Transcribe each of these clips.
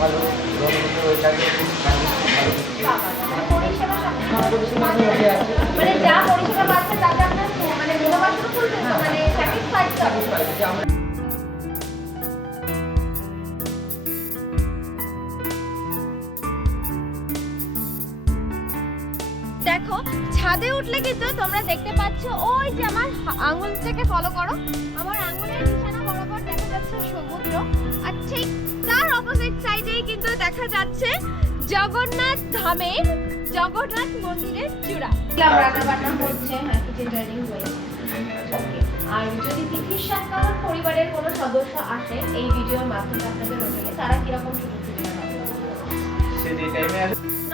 ভালো মানে যা পরিষেবা পাচ্ছে তাতে আপনার মানে ভালোবাসা ফুলফিল মানে স্যাটিসফাইড আমরা দেখো ছাদে উঠলে কিন্তু তোমরা দেখতে পাচ্ছ ওই যে আমার আঙুলটাকে ফলো করো, আমার আঙুলের নিশানা বরাবর দেখা যাচ্ছে সমুদ্র, আর ঠিক তার অপোজিট সাইডেই কিন্তু দেখা যাচ্ছে জগন্নাথ ধামের জগন্নাথ মন্দিরের চূড়া। রান্না বান্না হচ্ছে, হ্যাঁ কিচেন ডাইনিং হয়েছে। ওকে, আর যদি তিথির সাথে আমার পরিবারের কোনো সদস্য আসে এই ভিডিওর মাধ্যমে আপনাদের হোটেলে, তারা কিরকম সুযোগ সুবিধা পাবে?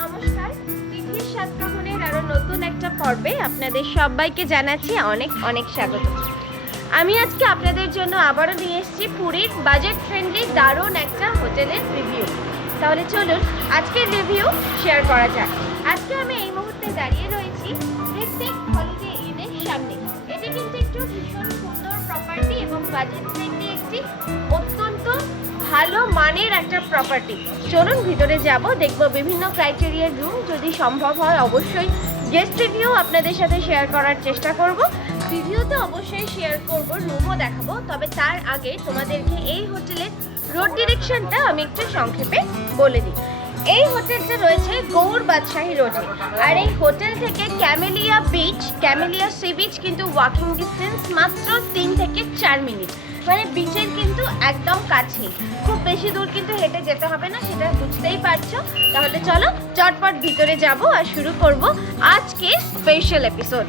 নমস্কার, তিথির সাতকাহনের আরো নতুন একটা পর্বে আপনাদের সবাইকে জানাচ্ছি অনেক অনেক স্বাগত। আমি আজকে আপনাদের জন্য আবারও নিয়ে এসেছি পুরীর বাজেট ফ্রেন্ডলি দারুণ একটা হোটেলের রিভিউ। তাহলে চলুন আজকের রিভিউ শেয়ার করা যাক। আজকে আমি এই মুহূর্তে দাঁড়িয়ে রয়েছি ঋত্বিক হলিডে ইনের সামনে। এটি কিন্তু একটু ভীষণ সুন্দর প্রপার্টি এবং বাজেট ফ্রেন্ডলি একটি অত্যন্ত ভালো মানের একটা প্রপার্টি। চলুন ভিতরে যাব, দেখব বিভিন্ন ক্রাইটেরিয়ার রুম, যদি সম্ভব হয় অবশ্যই গেস্ট রিভিউ আপনাদের সাথে শেয়ার করার চেষ্টা করব। রিভিউতে অবশ্যই শেয়ার করব, রুমও দেখাবো। তবে তার আগে তোমাদেরকে এই হোটেলের রোড ডিরেকশনটা আমি একটু সংক্ষেপে বলে দিই। এই হোটেলটা রয়েছে গৌর বাদশাহী রোডে, আর এই হোটেল থেকে ক্যামেলিয়া সি বিচ কিন্তু ওয়াকিং ডিস্টেন্স মাত্র 3 থেকে 4 মিনিট, মানে বিচের কিন্তু একদম কাছে, খুব বেশি দূর কিন্তু হেঁটে যেতে হবে না, সেটা বুঝতেই পারছো। তাহলে চলো চটপট ভিতরে যাব আর শুরু করব আজকে স্পেশাল এপিসোড।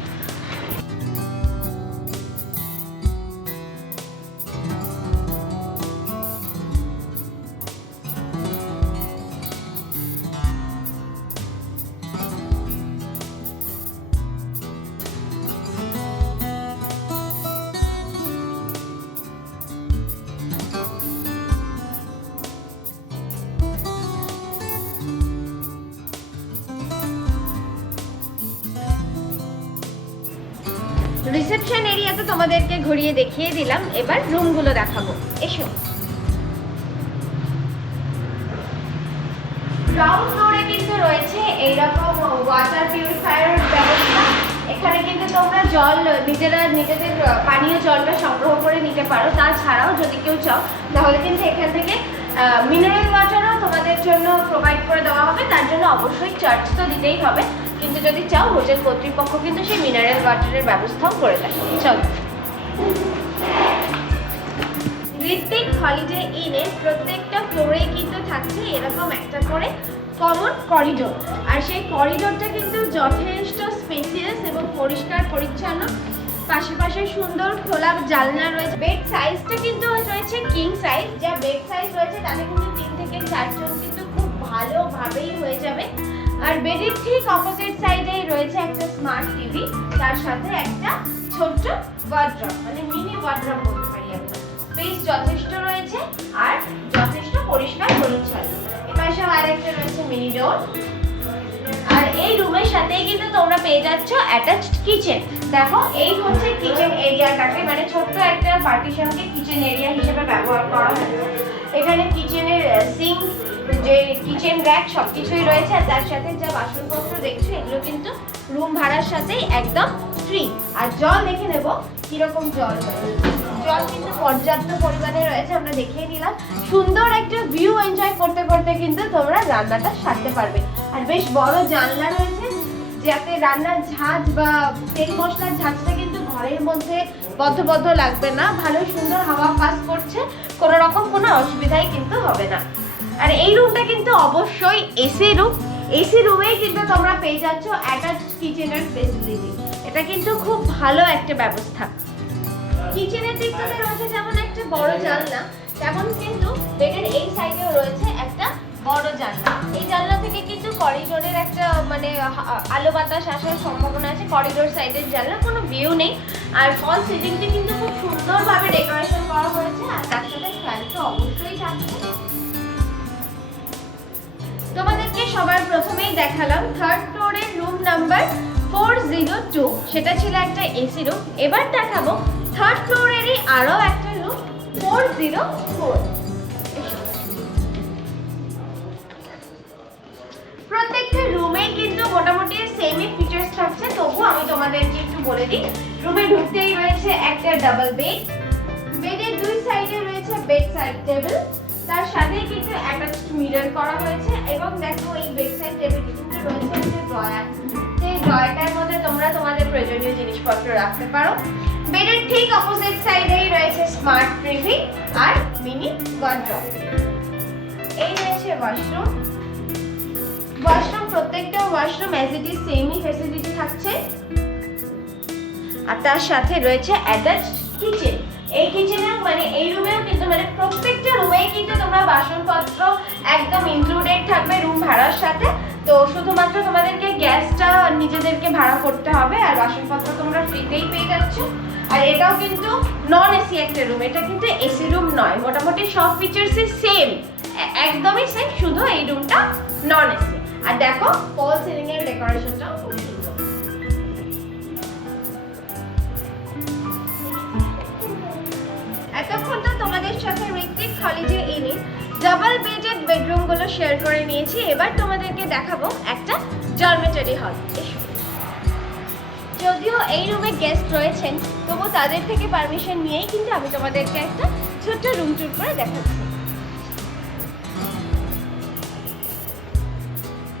রিসেপশন এরিয়াতে তোমাদেরকে ঘুরিয়ে দেখিয়ে দিলাম, এবার রুমগুলো দেখাবো, এসো। গ্রাউন্ড ফ্লোরে কিন্তু রয়েছে এইরকম ওয়াটার পিউরিফায়ার ব্যবস্থা। এখানে কিন্তু তোমরা জল নিজেদের পানীয় জলটা সংগ্রহ করে নিতে পারো। তাছাড়াও যদি কেউ চাও তাহলে কিন্তু এখান থেকে মিনারেল ওয়াটারও তোমাদের জন্য প্রোভাইড করে দেওয়া হবে। তার জন্য অবশ্যই চার্জ তো দিতেই হবে, কিন্তু যদি চাও হোটেল কর্তৃপক্ষ কিন্তু সেই মিনারেল ওয়াটারের ব্যবস্থাও করে দেয়। চলো, ঋত্বিক হলিডে ইনে প্রত্যেকটা ফ্লোরে কিন্তু থাকছে এরকম একটা করে কমন করিডোর, আর সেই করিডোরটা কিন্তু যথেষ্ট স্পেসিয়াস এবং পরিষ্কার পরিচ্ছন্ন। পাশে সুন্দর খোলা জানলা রয়েছে। বেড সাইজটা কিন্তু রয়েছে কিং সাইজ, যা বেড সাইজ রয়েছে তাতে কিন্তু 3 থেকে 4 জন কিন্তু খুব ভালোভাবেই হয়ে যাবে। আর বেডের ঠিক অপোজিট সাইডেই রয়েছে একটা স্মার্ট টিভি, তার সাথে একটা ছোট্ট ওয়ার্ড্রপ, মানে মিনি ওয়ার্ড্রপ বলতে পারি আমরা। স্পেস যথেষ্ট রয়েছে আর যথেষ্ট পরিষ্কার পরিচ্ছন্ন। এপাশে আরেকটা রয়েছে মিনি ডোর। আর এই রুমের সাথেই কিন্তু তোমরা পেয়ে যাচ্ছ অ্যাটাচড কিচেন। দেখো এই হচ্ছে কিচেন এরিয়াটাকে, মানে ছোট্ট একটা পার্টিশনকে কিচেন এরিয়া হিসেবে ব্যবহার করা হয়। এখানে কিচেনের সিঙ্ক, যে কিচেন র্যাক সবকিছুই রয়েছে, আর তার সাথে যা বাসনপত্র দেখছো এগুলো কিন্তু রুম ভাড়ার সাথেই একদম ফ্রি। আর জল দেখে নেব কিরকম জল কিন্তু পর্যাপ্ত পরিমাণে রয়েছে, আমরা দেখিয়ে দিলাম। সুন্দর একটা ভিউ এনজয় করতে করতে কিন্তু তোমরা রান্নাটা সারতে পারবে। আর বেশ বড় জানলা রয়েছে, যাতে রান্নার ঝাঁজ বা তেল মশলার ঝাঁজটা কিন্তু ঘরের মধ্যে বদ্ধ লাগবে না, ভালো সুন্দর হাওয়া পাস করছে, কোনো রকম কোনো অসুবিধাই কিন্তু হবে না। আর এই রুমটা কিন্তু অবশ্যই এসি রুম। এসি রুমেই কিন্তু তোমরা পেয়ে যাচ্ছ অ্যাটাচড কিচেনের ফেসিলিটি। এটা কিন্তু খুব ভালো একটা ব্যবস্থা। কিচেনের দিক থেকে রয়েছে যেমন একটা বড় জানলা, তেমন কিন্তু বেডের এই সাইডেও রয়েছে একটা বড় জানলা। এই জানলা থেকে কিন্তু করিডোরের একটা মানে আলো বাতাস আসার সম্ভাবনা আছে। করিডোর সাইডের জানলা, কোনো ভিউ নেই। আর ফল সিলিংটি কিন্তু খুব সুন্দরভাবে ডেকোরেশন করা হয়েছে, আর তার সাথে ফ্যান তো অবশ্যই থাকছে। তোমাদেরকে সবার প্রথমেই দেখালাম থার্ড ফ্লোরের রুম নাম্বার 402, সেটা ছিল একটা এসি রুম। এবার দেখাবো থার্ড ফ্লোরেরই আরো একটা রুম 404। তোমাদেরকে একটু বলে দিই। রুমে ঢুকতেই রয়েছে একটা ডাবল বেড, বেডের দুই সাইডে রয়েছে বেড সাইড টেবিল, তার সাথে কিন্তু অ্যাটাচড মিরর করা হয়েছে এবং দেখো এই বেড সাইড টেবিলে কিন্তু রয়েছে একটা ড্রয়ার, সেই ড্রয়ারটার মধ্যে তোমরা তোমাদের প্রয়োজনীয় জিনিসপত্র রাখতে পারো। বেডের ঠিক অপোজিট সাইডেই রয়েছে স্মার্ট টিভি আর মিনি ওয়ার্ড্রপ। এই রয়েছে ওয়াশরুম, ওয়াশরুম প্রত্যেকটা ওয়াশরুম অ্যাজ ইট ইজ সেমই ফ্যাসিলিটি থাকছে। আর তার সাথে রয়েছে অ্যাটাচড কিচেন। এই কিচেনে মানে এই রুমেও কিন্তু মানে প্রত্যেকটা রুমেই কিন্তু তোমরা বাসনপত্র একদম ইনক্লুডেড থাকবে রুম ভাড়ার সাথে। তো শুধুমাত্র তোমাদেরকে গ্যাসটা নিজেদেরকে ভাড়া করতে হবে, আর বাসনপত্র তোমরা ফ্রিতেই পেয়ে যাচ্ছ। আর এটাও কিন্তু নন এসি একটা রুম, এটা কিন্তু এসি রুম নয়। মোটামুটি সব ফিচার্সই সেম, একদমই সেম, শুধু এই রুমটা নন এসি। আর দেখো ফল সিলিং এর ডেকোরেশনটাও খুব সুন্দর। এতক্ষণ তো তোমাদের সাথে ঋত্বিক হলিডে ইনে ডাবল বেডেড বেডরুম গুলো শেয়ার করে নিয়েছি। এবার তোমাদেরকে দেখাবো একটা ডরমেটরি হল। যদিও এই রুমে গেস্ট রয়েছেন, তবু তাদের থেকে পারমিশন নিয়েই কিন্তু আমি তোমাদেরকে একটা ছোট্ট রুম ট্যুর করে দেখাচ্ছি।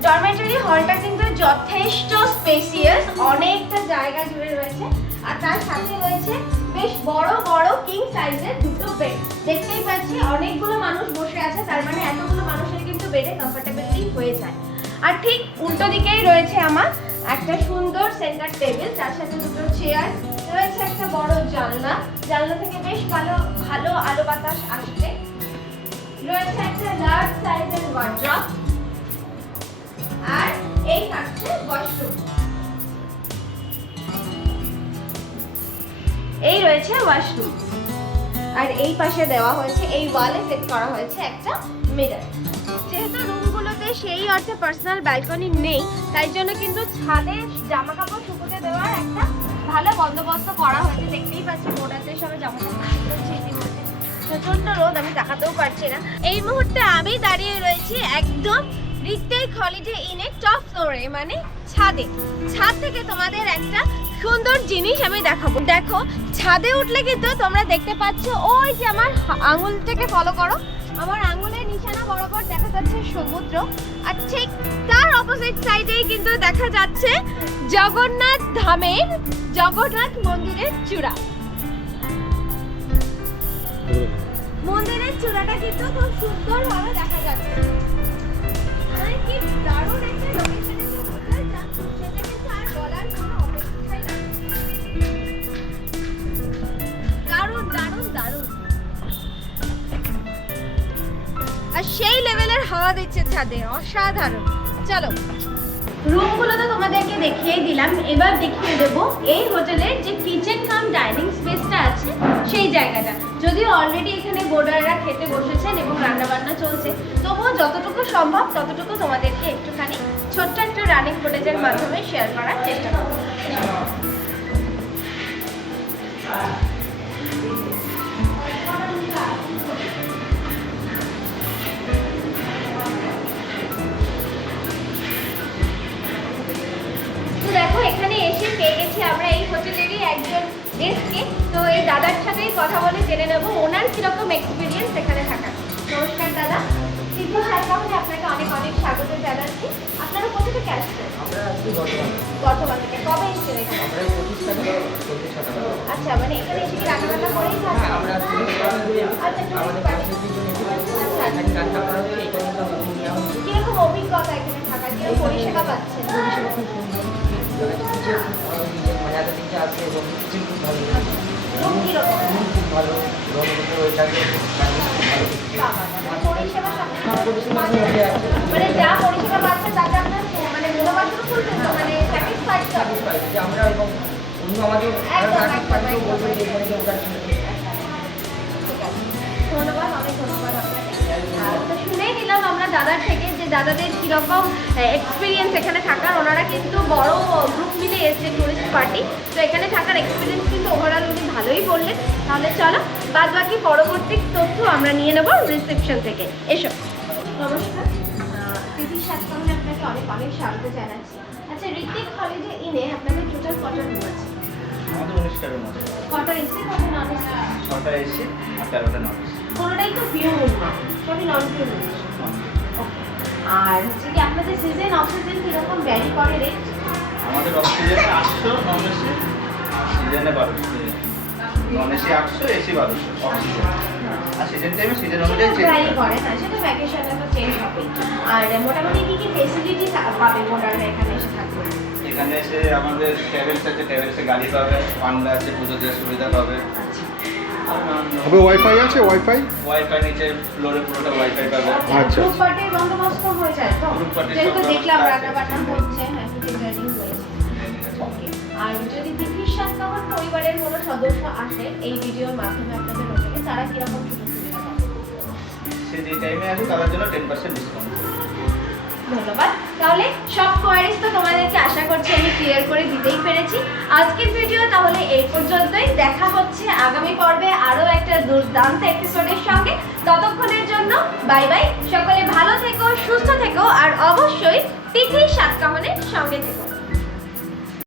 ডরমেটরি হলটা কিন্তু যথেষ্ট স্পেসিয়াস, অনেকটা জায়গা জুড়ে রয়েছে। আর তার সাথে রয়েছে বেশ বড় বড় কিং সাইজের দুটো বেড। দেখতেই পাচ্ছি অনেকগুলো মানুষ বসে আছে, তার মানে এতগুলো মানুষের কিন্তু বেডে কমফোর্টেবলি হয়ে যায়। আর ঠিক উল্টো দিকেই রয়েছে আমার একটা সুন্দর সেন্টার টেবিল, তার সাথে দুটো চেয়ার রয়েছে, একটা বড় জানলা, জানলা থেকে বেশ ভালো ভালো আলো বাতাস আসছে। রয়েছে একটা লার্জ সাইজের ওয়ার্ড্রপ, আর এই থাকছে ওয়াশরুম। এই রয়েছে ওয়াশরুম, আর এই পাশে দেওয়া হয়েছে, এই ওয়ালে সেট করা হয়েছে একটা মিরর। যেহেতু রুমগুলোতে সেই অর্থে পার্সোনাল ব্যালকনি নেই, তাই জন্য কিন্তু ছাদে জামা কাপড় শুকোতে দেওয়ার একটা ভালো বন্দোবস্ত করা হয়েছে। দেখতেই পাচ্ছি বোর্ডারদের সবাই জামা কাপড় শুকোচ্ছে ইতিমধ্যে। প্রচন্ড রোদ, আমি দেখাতেও পারছি না। এই মুহূর্তে আমি দাঁড়িয়ে রয়েছি একদম ঋত্বিক হলিডে ইনে টপ ফ্লোরে, মানে ছাদে। ছাদ থেকে তোমাদের একটা সুন্দর জিনিস আমি দেখাবো। দেখো ছাদে উঠলে কিন্তু তোমরা দেখতে পাচ্ছ, ওই যে আমার আঙুলটাকে ফলো করো, আমার আঙুলের নিশানা বরাবর দেখা যাচ্ছে সমুদ্র। আর ঠিক তার অপোজিট সাইডেই কিন্তু দেখা যাচ্ছে জগন্নাথ ধামের জগন্নাথ মন্দিরের চূড়া। মন্দিরের চূড়াটা কিন্তু খুব সুন্দরভাবে দেখা যাচ্ছে। কি দারুণ একটা লোকেশনে যে হোটেল যা, সেটা কিন্তু আর বলার কোনো অপেক্ষাই নেই। দারুণ দারুণ দারুণ, আর সেই লেভেলের হাওয়া দিচ্ছে ছাদে, অসাধারণ। চলো, রুমগুলো তো তোমাদেরকে দেখিয়েই দিলাম, এবার দেখিয়ে দেবো এই হোটেলের যে কিচেন কাম ডাইনিং স্পেসটা আছে সেই জায়গাটা। যদিও অলরেডি এখানে বোর্ডাররা খেতে বসেছেন এবং রান্নাবান্না চলছে, তবুও যতটুকু সম্ভব ততটুকু তোমাদেরকে একটুখানি ছোট্ট একটা রানিং ফুটেজের মাধ্যমে শেয়ার করার চেষ্টা করবো। দেখো এখানে এসে পেয়ে গেছি আমরা এই হোটেলেরই একজন গেস্টকে। তো এই দাদার সাথেই কথা বলে জেনে নেব ওনার কিরকম এক্সপিরিয়েন্স এখানে থাকা। নমস্কার দাদা, সিদ্ধি সাতকাহনে আপনাকে অনেক অনেক স্বাগত জানাচ্ছি। আপনারা কোথা থেকে আসছেন? আমরা আসছি বর্ধমান থেকে। কবে এসেছেন এখানে? আমরা 25 তারিখ চলতে ছটা। আচ্ছা, মানে এখানে এসে কি রান্নাবান্না করেই থাকেন? হ্যাঁ, আমরা টুরিস্ট পার্টি দিয়ে আচ্ছা, আমাদের পার্টির জন্য আচ্ছা, এখানে রান্না করা হচ্ছে, এটা কিন্তু আমরা নিয়ে আসছি। কিরকম অভিজ্ঞতা এখানে থাকার, কিরকম পরিষেবা পাচ্ছেন? পরিষেবা খুব সুন্দর, মজা দিচ্ছে আছে এবং কিছু খুব ভালো। রুম কিরকম? রুম খুব ভালো, রুমগুলো ওইটাকে পরিষেবা পরিষেবা মধ্যে আছে, মানে যা পরিষেবা পাচ্ছে তাতে আপনার মানে মনোবাসন খুলছেন তো, মানে স্যাটিসফাইড তো? যে আমরা এবং অন্য আমাদের পার্টিও বলবো যে এখানে যে ওটা ধন্যবাদ, অনেক ধন্যবাদ আপনাকে। তো শুনেই নিলাম আমরা দাদার থেকে যে দাদাদের কীরকম এক্সপিরিয়েন্স এখানে থাকার। ওনারা কিন্তু বড় গ্রুপ মিলে এসছে টুরিস্ট পার্টি, তো এখানে থাকার এক্সপিরিয়েন্স কিন্তু ওভারঅল উনি ভালোই বললেন। তাহলে চলো বাদ বাকি পরবর্তী তথ্য আমরা নিয়ে নেব রিসেপশন থেকে। এসো। নমস্কার, তিথি সাতকাহনে আপনাকে অনেক অনেক স্বাগত জানাচ্ছি। আচ্ছা, ঋত্বিক হলিডে ইনে আপনাদের টোটাল কটা রুম আছে? আমাদের 19টা রুম আছে। কটা এসি কটা নন এসি? 6টা এসি আর 13টা নন এসি। কোনোটাই তো ভিউ রুম না, সবই নন ভিউ রুম। আর হচ্ছে কি আপনাদের সিজন অফ সিজন কিরকম ভ্যারি করে রেট? আমাদের অফ সিজনে 800 নন এসি, আর সিজনে 1200। Non AC 800, AC 1200 off season. আর সিজন টাইমে সিজন অনুযায়ী চেঞ্জ ভ্যারি করে, হ্যাঁ সেটা ভ্যাকেশনে তো চেঞ্জ হবে। আর মোটামুটি কি কি ফেসিলিটি পাবে মোটামুটি এখানে এসে থাকবে? এখানে এসে আমাদের ট্রাভেলস আছে, ট্রাভেলসে গাড়ি পাবে, পান্ডা আছে, পুজো দেওয়ার সুবিধা পাবে। আচ্ছা তবে ওয়াইফাই আছে? ওয়াইফাই ওয়াইফাই নিচে ফ্লোরে পুরোটা ওয়াইফাই পাবে। আচ্ছা। গ্রুপ পার্টির বন্দোবস্ত হয়ে যায় তো? গ্রুপ পার্টির যেহেতু সব দেখলাম ব্যবস্থা রান্না বান্না আছে। হচ্ছে, হ্যাঁ ক্যাটারিং হয়েছে। ওকে। আর যদি তিথির সাতকাহন পরিবারের কোনো সদস্য আসে এই ভিডিওর মাধ্যমে আপনাদের হোটেলে, তারা কিরকম সুযোগ সুবিধা পাবে? সে যে টাইমে আসে তার জন্য 10% ডিসকাউন্ট। ধন্যবাদ। তাহলে সব কোয়ারিজ তো তোমাদেরকে আশা করছি আমি ক্লিয়ার করে দিতেই পেরেছি। আজকের ভিডিও তাহলে এই পর্যন্তই। দেখা হচ্ছে আগামী পর্বে আরো একটা দুর্দান্ত এপিসোডের সঙ্গে। ততক্ষণের জন্য বাই বাই। সকলে ভালো থেকো, সুস্থ থেকো আর অবশ্যই তিথি সাতকাহনের সঙ্গে থেকো।